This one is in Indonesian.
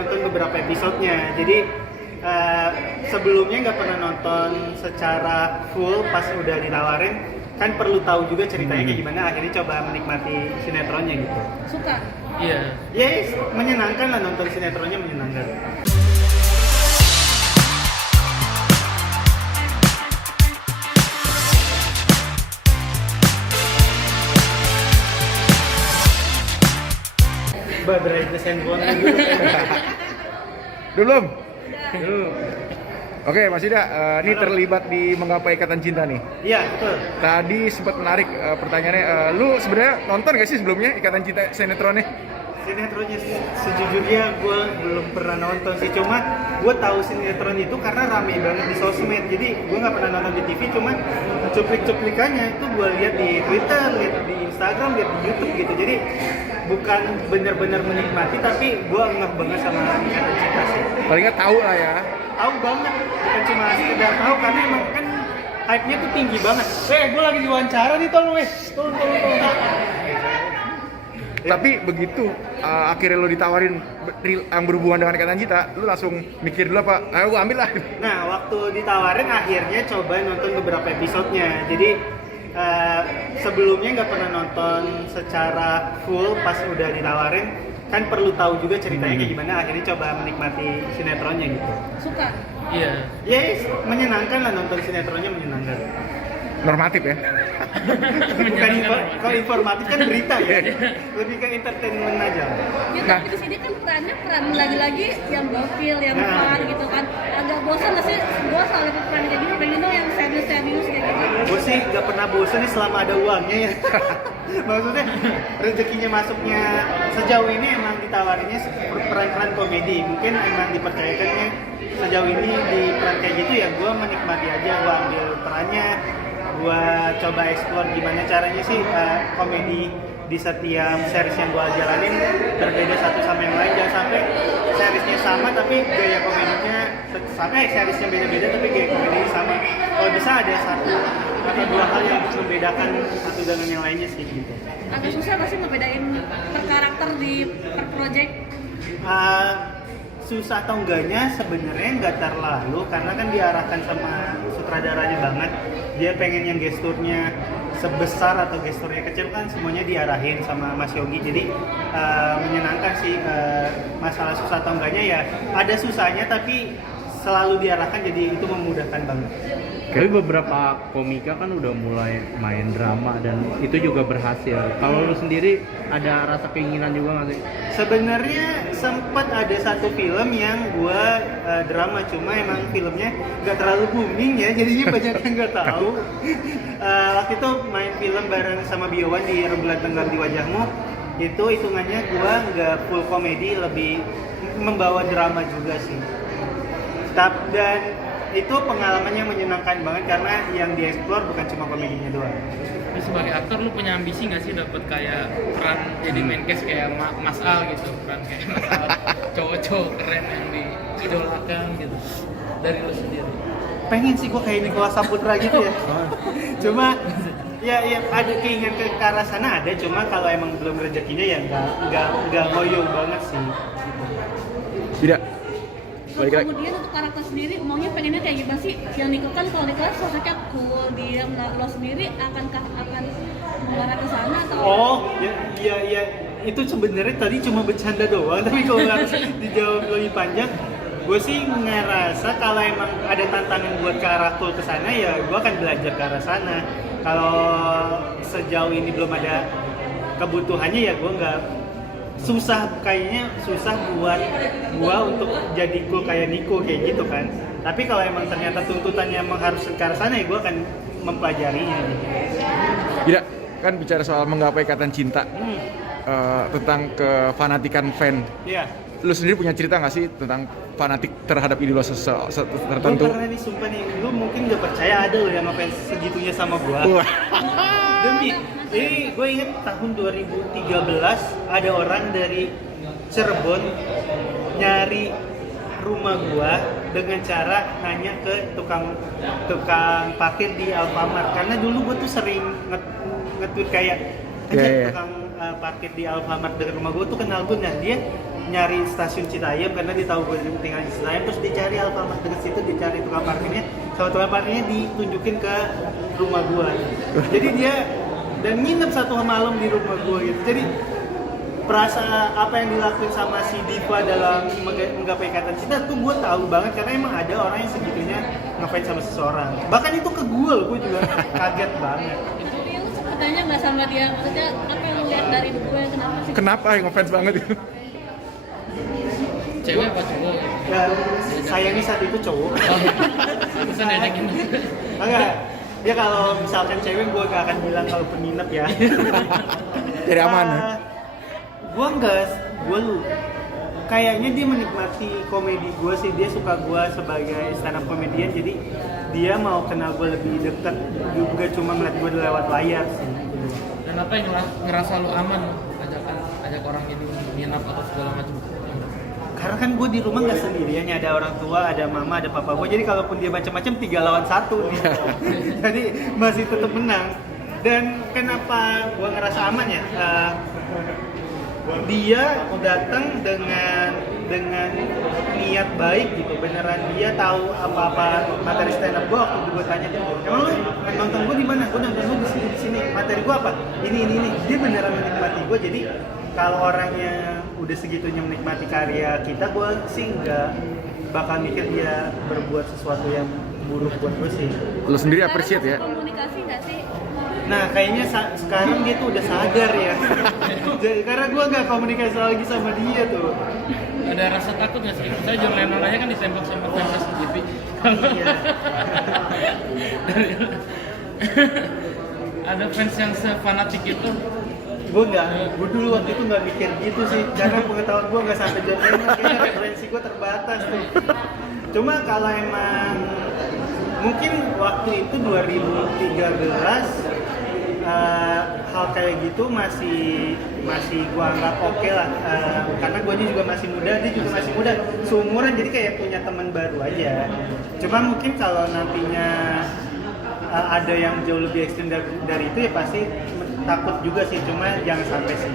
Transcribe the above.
nonton beberapa episodenya. Jadi sebelumnya nggak pernah nonton secara full, pas udah ditawarin kan perlu tahu juga ceritanya kayak gimana, akhirnya coba menikmati sinetronnya gitu. Suka? Iya. Yes, menyenangkan lah, nonton sinetronnya menyenangkan. Brightness handphone dulu. Belum? Dulu. Oke, Mas Ida, ini terlibat di Menggapai Ikatan Cinta nih. Iya, betul. Tadi sempat menarik pertanyaannya, lu sebenarnya nonton gak sih sebelumnya Ikatan Cinta sinetronnya? Sinetronnya sejujurnya gue belum pernah nonton sih, cuma gue tahu sinetron itu karena rame banget di sosmed. Jadi gue nggak pernah nonton di TV, cuma cuplik-cuplikannya itu gue lihat di Twitter, lihat di Instagram, lihat di YouTube gitu. Jadi bukan benar-benar menikmati, tapi gue ngeh banget sama Ikatan Cinta sih. Paling nggak tahu lah ya. Tahu banget, bukan cuma sekedar tahu, karena emang kan hype-nya tuh tinggi banget. Gue lagi diwawancara nih, tolong. Tapi begitu akhirnya lo ditawarin yang berhubungan dengan Ikatan Cinta, lu langsung mikir dulu apa? Ayo gua ambil lah. Nah, waktu ditawarin akhirnya coba nonton beberapa episodenya. Jadi sebelumnya nggak pernah nonton secara full, pas udah ditawarin kan perlu tahu juga ceritanya kayak gimana, akhirnya coba menikmati sinetronnya gitu. Suka? Iya. Yes, menyenangkan lah, nonton sinetronnya menyenangkan. Normatif ya. Bukan kalau informatif kan berita ya, lebih ke entertainment aja. Ya, tapi di sini kan peran lagi-lagi yang gokil, yang fun gitu kan. Agak bosan nggak sih? Gue selalu ikut peran kayak gini, pengen dong yang serius kayak gitu. Gue sih nggak pernah bosan nih selama ada uangnya ya. Maksudnya rezekinya masuknya sejauh ini emang ditawarinnya peran-peran komedi. Mungkin emang dipercayakannya sejauh ini di peran kayak gitu ya, gue menikmati aja, gue ambil perannya. Gua coba explore gimana caranya sih komedi di setiap series yang gua jalanin berbeda satu sama yang lain. Jangan sampai seriesnya sama tapi gaya komedinya sampai seriesnya beda-beda tapi gaya komedinya sama. Kalau bisa ada satu atau dua hal yang membedakan satu dengan yang lainnya sih gitu. Agak susah nggak sih ngebedain per karakter di per project? Susah atau enggaknya sebenarnya nggak terlalu, karena kan diarahkan sama sutradaranya banget. Dia pengen yang gesturnya sebesar atau gesturnya kecil kan semuanya diarahin sama Mas Yogi. Jadi menyenangkan sih. Masalah susah atau enggaknya ya ada susahnya, tapi selalu diarahkan, jadi itu memudahkan banget. Tapi beberapa komika kan udah mulai main drama dan itu juga berhasil. Kalau lu sendiri ada rasa keinginan juga nggak sih? Sebenarnya sempat ada satu film yang gua drama, cuma emang filmnya nggak terlalu booming ya, jadinya banyak yang nggak tahu. Waktu itu main film bareng sama Biowan di Rembulan Tenggelam di Wajahmu, itu hitungannya gua nggak full komedi, lebih membawa drama juga sih. Dan itu pengalamannya menyenangkan banget karena yang dieksplor bukan cuma komedinya doang. Tapi sebagai aktor lu punya ambisi nggak sih dapat kayak peran jadi main cast kayak Mas Al gitu, peran kayak Mas Al, cowok-cowok keren yang diidolakan gitu dari lu sendiri? Pengen sih gua kayak Nicholas Saputra gitu ya. Cuma ya ada keinginan ke arah sana ada, cuma kalau emang belum rezekinya ya nggak ngoyo banget sih. Tidak. Kemudian untuk karakter sendiri maunya pengennya kayak gimana sih? Yang Niko kan kalau Niko sosoknya cool, dia lo sendiri akan mengarah ke sana atau? Oh, ya itu sebenarnya tadi cuma bercanda doang, tapi kalau harus dijawab lebih panjang, gue sih ngerasa kalau emang ada tantangan buat ke arah cool ke sana ya gue akan belajar ke arah sana. Kalau sejauh ini belum ada kebutuhannya ya gue nggak, kayaknya susah buat gua untuk jadi cool kayak Niko kayak gitu kan. Tapi kalau emang ternyata tuntutannya mengharuskan ke arah sana ya gua akan mempelajarinya gitu. Tidak, kan bicara soal Menggapai Ikatan Cinta, tentang kefanatikan fan. Iya. Lu sendiri punya cerita nggak sih tentang fanatik terhadap idola tertentu? Gua pernah nih, sumpah nih, lu mungkin nggak percaya ada loh yang ngefans segitunya sama gua. Demi, ini gue inget tahun 2013 ada orang dari Cirebon nyari rumah gua dengan cara nanya ke tukang parkir di Alfamart, karena dulu gua tuh sering nge-tweet kayak tukang parkir di Alfamart dekat rumah gua tuh kenal gua. Nah dia nyari stasiun Citayam karena dia tahu gue tinggal di Citayam, terus dicari Alfamart dekat situ, dicari tukang parkirnya, sama tukang parkirnya ditunjukin ke rumah gue. Jadi dia dan nginep 1 malam di rumah gue gitu. Jadi perasaan apa yang dilakuin sama si Diva dalam menggapai ikatan cinta tuh gue tahu banget, karena emang ada orang yang segitunya ngefans sama seseorang. Bahkan itu ke gue juga kaget banget. Jadi lu sempet tanya nggak sama dia, maksudnya apa yang lu lihat dari gue, kenapa sih? Kenapa yang ngefans banget itu? Cewek apa cowok? Ya, sayangnya saat itu cowok. Bisa diajakin. Enggak. Ya kalau misalkan cewek gue gak akan bilang kalau penginep ya. Jadi aman. Gue enggak, gue lu. Kayaknya dia menikmati komedi gue sih, dia suka gue sebagai stand up comedian, jadi dia mau kenal gue lebih dekat, juga cuma ngeliat gue lewat layar sih. Dan apa yang ngerasa lu aman ajak orang ini nginap atau segala macam? Karena kan gue di rumah nggak sendirian, ada orang tua, ada mama, ada papa gue. Jadi kalaupun dia macam-macam 3 lawan 1 nih. Jadi masih tetap menang. Dan kenapa gue ngerasa aman ya? Dia datang dengan niat baik gitu. Beneran dia tahu apa-apa materi stand up gue. Waktu gue tanya, emang lu nonton gue di mana? Gue nonton lu di sini. Materi gue apa? Ini. Dia beneran menikmati gue. Jadi kalau orangnya udah segitunya menikmati karya kita, gue sih nggak bakal mikir dia berbuat sesuatu yang buruk buat gue sih. Lu sendiri appreciate ya? Komunikasi nggak sih? Nah kayaknya sekarang dia tuh udah sadar ya. Jadi, karena gue nggak komunikasi lagi sama dia tuh. Ada rasa takut nggak sih? Saya John Lennon aja kan ditembak sama fans CGV. Iya. Ada fans yang sefanatik itu. Gue dulu waktu itu nggak mikir gitu sih, karena pengetahuan gue nggak sampai John Lennon, kayaknya referensi gue terbatas tuh. Cuma kalau emang mungkin waktu itu 2013 hal kayak gitu masih gue anggap oke lah, karena gue juga masih muda, dia juga masih muda, seumuran, jadi kayak punya teman baru aja. Cuma mungkin kalau nantinya ada yang jauh lebih ekstrim dari itu ya pasti takut juga sih, cuma jangan sampai sih.